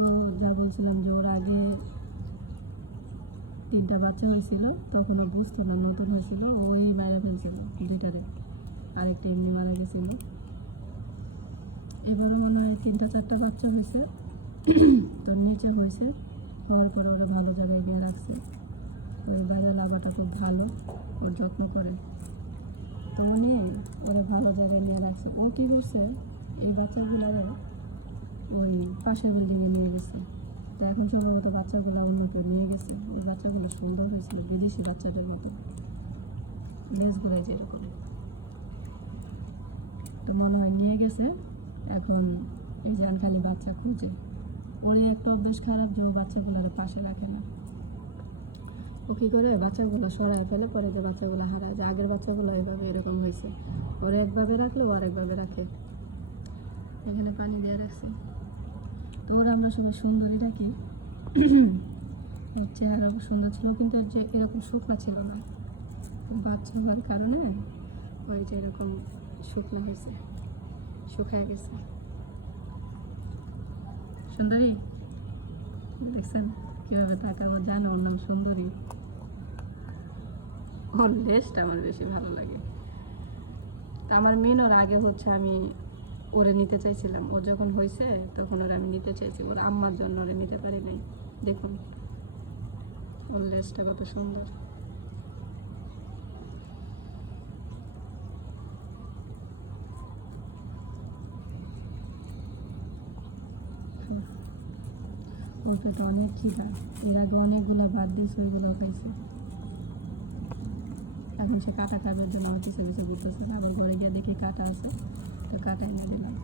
তো যা বলছিলাম যে ওর আগে 3টা বাচ্চা হয়েছিল, তখন ও বুঝতো না, নতুন হয়েছিল, ওই মারা ফেলছিল 2টারে, আরেকটা এমনি মারা গেছিল। এবারও মনে হয় 3টা-4টা বাচ্চা হয়েছে। তো নিচে হয়েছে, হওয়ার পরে ওরা ভালো জায়গায় নিয়ে রাখছে। ওই বাইরের লাভাটা খুব ভালো, ওর যত্ন করে, তো উনি ওরা ভালো জায়গায় নিয়ে রাখছে। ও কী করছে, এই বাচ্চাগুলারও ওই পাশের বিল্ডিংয়ে নিয়ে গেছে। তো এখন সম্ভবত বাচ্চাগুলো অন্য কেউ নিয়ে গেছে। ওই বাচ্চাগুলো সুন্দর হয়েছিল, বিদেশি বাচ্চাদের মতো, লেজগুলো যেরকম। তো মনে হয় নিয়ে গেছে। এখন এই যে খালি বাচ্চা খুঁজে। ওরই একটা অভ্যেস খারাপ যে ও বাচ্চাগুলোর পাশে রাখে না। ও কী করে, বাচ্চাগুলো সরায় ফেলে, পরে যে বাচ্চাগুলো হারায় যায়। আগের বাচ্চাগুলো এভাবে এরকম হয়েছে, ওরা একভাবে রাখলে ও আরেকভাবে রাখে। এখানে পানি দিয়ে রাখছে। তো ওরা আমরা সবাই সুন্দরই রাখি। এর চেহারা সুন্দর ছিল, কিন্তু এর যে এরকম শুকনা ছিল না। বাচ্চা হওয়ার কারণে ওই যে এরকম শুকনো হয়েছে, শুকায় গেছে। সুন্দরী দেখছেন কীভাবে তাকাবো, জানো ওর নাম সুন্দরী। ওর লেজটা আমার বেশি ভালো লাগে। তা আমার মেন ওর আগে হচ্ছে আমি ওরে নিতে চাইছিলাম, ও যখন হয়েছে তখন ওরা আমি নিতে চাইছি, ওর আম্মার জন্য ওরে নিতে পারি নাই। দেখুন ওর লেজটা কত সুন্দর। ওর পেটে অনেক খিদা, এর আগে অনেকগুলো বাদ দিয়েছে, ওইগুলো খাইছে। এখন সে কাটা খাবার জন্য আমার পিছিয়ে পিছিয়ে ঘুরতেছে। আমি ঘরে গিয়ে দেখি কাটা আছে, তো কাটা এনে দিলাম।